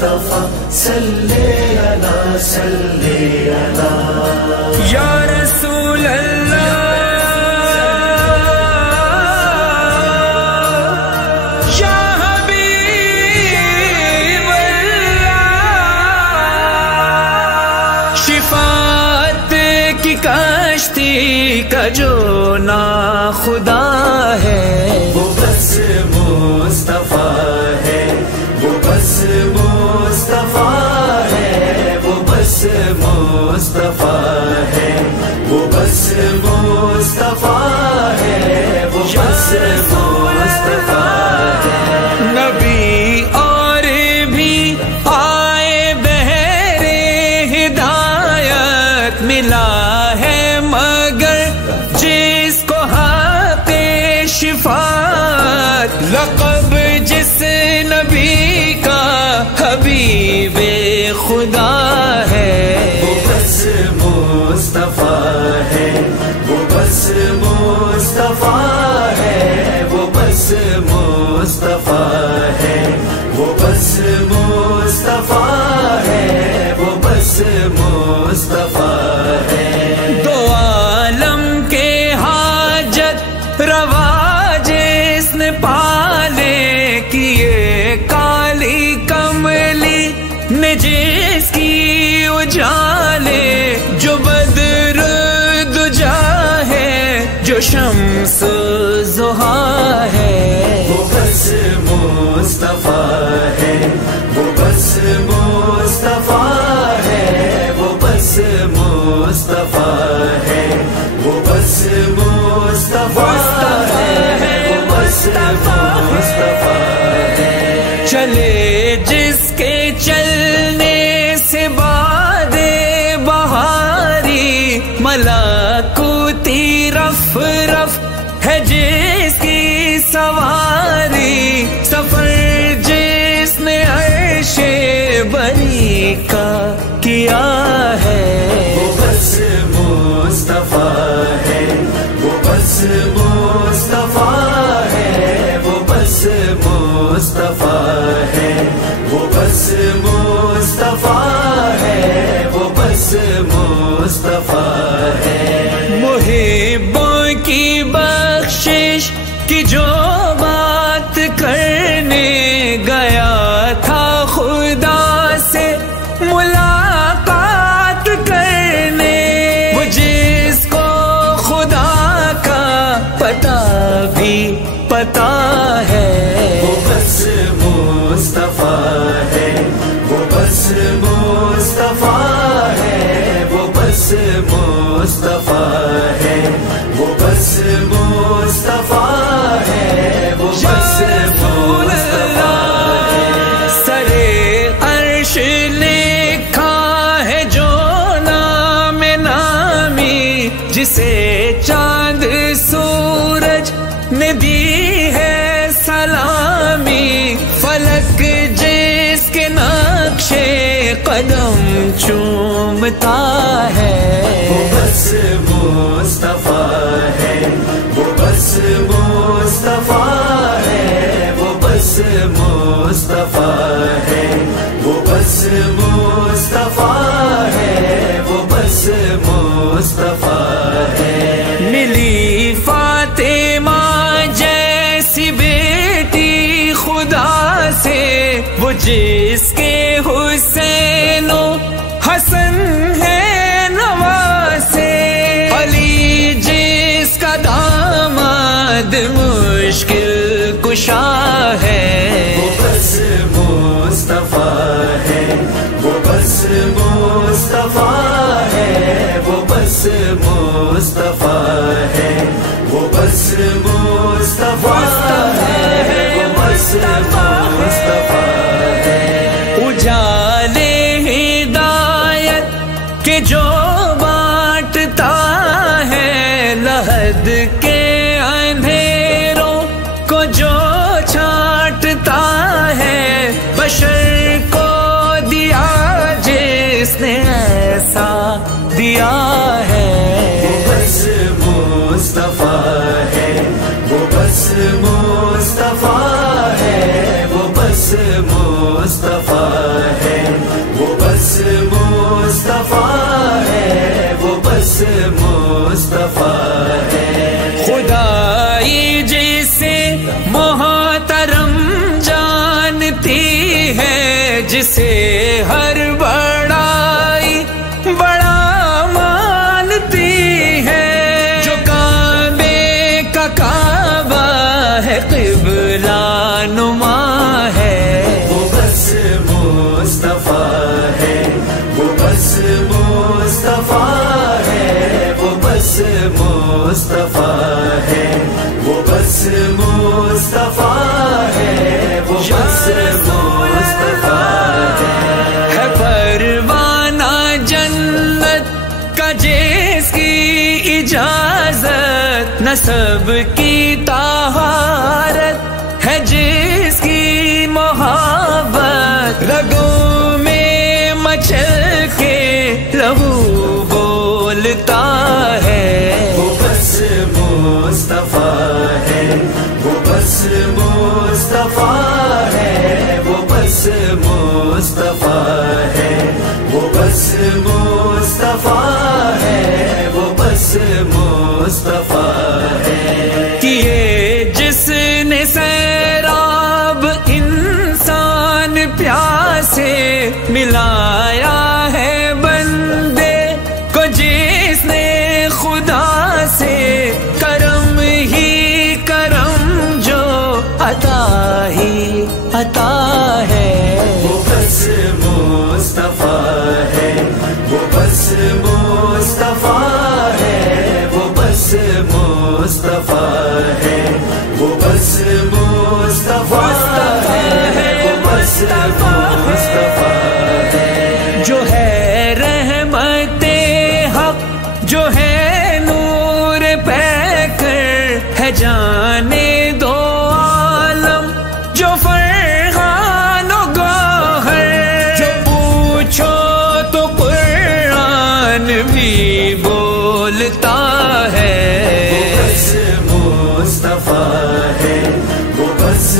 مصطفیٰ صلی علی صلی علی یا رسول اللہ یا حبیب اللہ، شفاعت کی کشتی کا جو نا خدا ہے وہ بس مصطفیٰ ہے، وہ بس مصطفیٰ ہے، وہ بس مصطفیٰ ہے، وہ بس مصطفیٰ ہے، وہ بس مصطفیٰ ہے۔ نبی اور بھی آئے بہرے ہدایت ملا ہے، مگر جس کو حق شفاعت لقب جس نبی کا حبیب خدا ہے، وہ بس مصطفیٰ ہے، وہ بس مصطفیٰ ہے، وہ بس مصطفیٰ ہے، وہ بس مصطفیٰ ہے، وہ بس مصطفیٰ ہے۔ دو عالم کے حاجت روا جس نے پالے کیے، کالی کملی نے جس کی اجالے، جو بدر دجا ہے، جو شمس ضحیٰ ہے، وہ بس مصطفیٰ ہے، وہ بس مصطفیٰ ہے، وہ بس مصطفیٰ ہے، وہ بس مصطفیٰ ہے، وہ بس مصطفیٰ ہے۔ چلے جس کے چلنے سے باد بہاری، ملکوتی رف رف ہے جس کی سواری، سفر جس نے عرش بری کا کیا ہے، وہ بس مصطفیٰ ہے، وہ بس مصطفیٰ ہے، وہ بس مصطفیٰ ہے، وہ بس مصطفیٰ ہے، وہ بس مصطفیٰ ہے۔ محبوں کی بخشش کی جو بات کرنے گیا تھا، خدا سے ملاقات کرنے، وہ جس کو خدا کا پتہ بھی پتا ہے، وہ بس مصطفیٰ ہے، وہ بس مصطفیٰ ہے، وہ بس مصطفیٰ ہے، وہ بس مصطفیٰ ہے، وہ بس مصطفیٰ ہے۔ سرے عرش لکھا ہے جو نام نامی، جسے چاند سورج نے دی ہے سلامی، فلک جس کے نقشے قدم چومتا ہے، وہ بس مصطفیٰ ہے، وہ بس مصطفیٰ ہے، وہ بس مصطفیٰ ہے، وہ بس مصطفیٰ ہے، وہ بس مصطفیٰ ہے۔ ملی فاطمہ جیسی بیٹی خدا سے، وہ جس کے حسین و حسن ہے نواسے، علی جس کا داماد مشکل کشا ہے، وہ بس مصطفیٰ ہے، وہ بس مصطفیٰ ہے، وہ بس مصطفیٰ ہے، وہ بس مصطفیٰ ہے، وہ بس مصطفیٰ ہے۔ اجالے ہدایت کے جو بانٹتا ہے، لحد کے اندھیروں کو جو چھانٹتا ہے، بشر کو دیا جس نے ایسا دیا ہے، وہ بس مصطفیٰ ہے، وہ بس مصطفیٰ ہے، وہ بس مصطفیٰ مصطفیٰ ہے، وہ بس مصطفیٰ ہے پروانہ جنت کا جس کی اجازت، نسب کی طہارت ہے جس کی محبت، رگوں میں مچل کے لہو بولتا ہے، وہ بس مصطفیٰ ہے، وہ بس مصطفیٰ ہے، وہ بس مصطفیٰ ہے، وہ بس مصطفیٰ ہے، وہ بس مصطفیٰ ہے، کیے جس نے سیراب انسان پیاسے، ملایا ہے بندے کو جس نے خدا سے، کرم ہی کرم جو عطا ہی عطا ہے، وہ بس مصطفیٰ ہے، وہ بس مصطفیٰ ہے، وہ بس مصطفیٰ ہے، وہ بس مصطفیٰ ہے، وہ بس مصطفیٰ ہے، جو ہے رحمت حق، جو ہے نور پیکر، ہے جانے دو عالم جو فرحان و گوہر، جو پوچھو تو قرآن بھی بولتا ہے، وہ بس مصطفیٰ ہے، وہ بس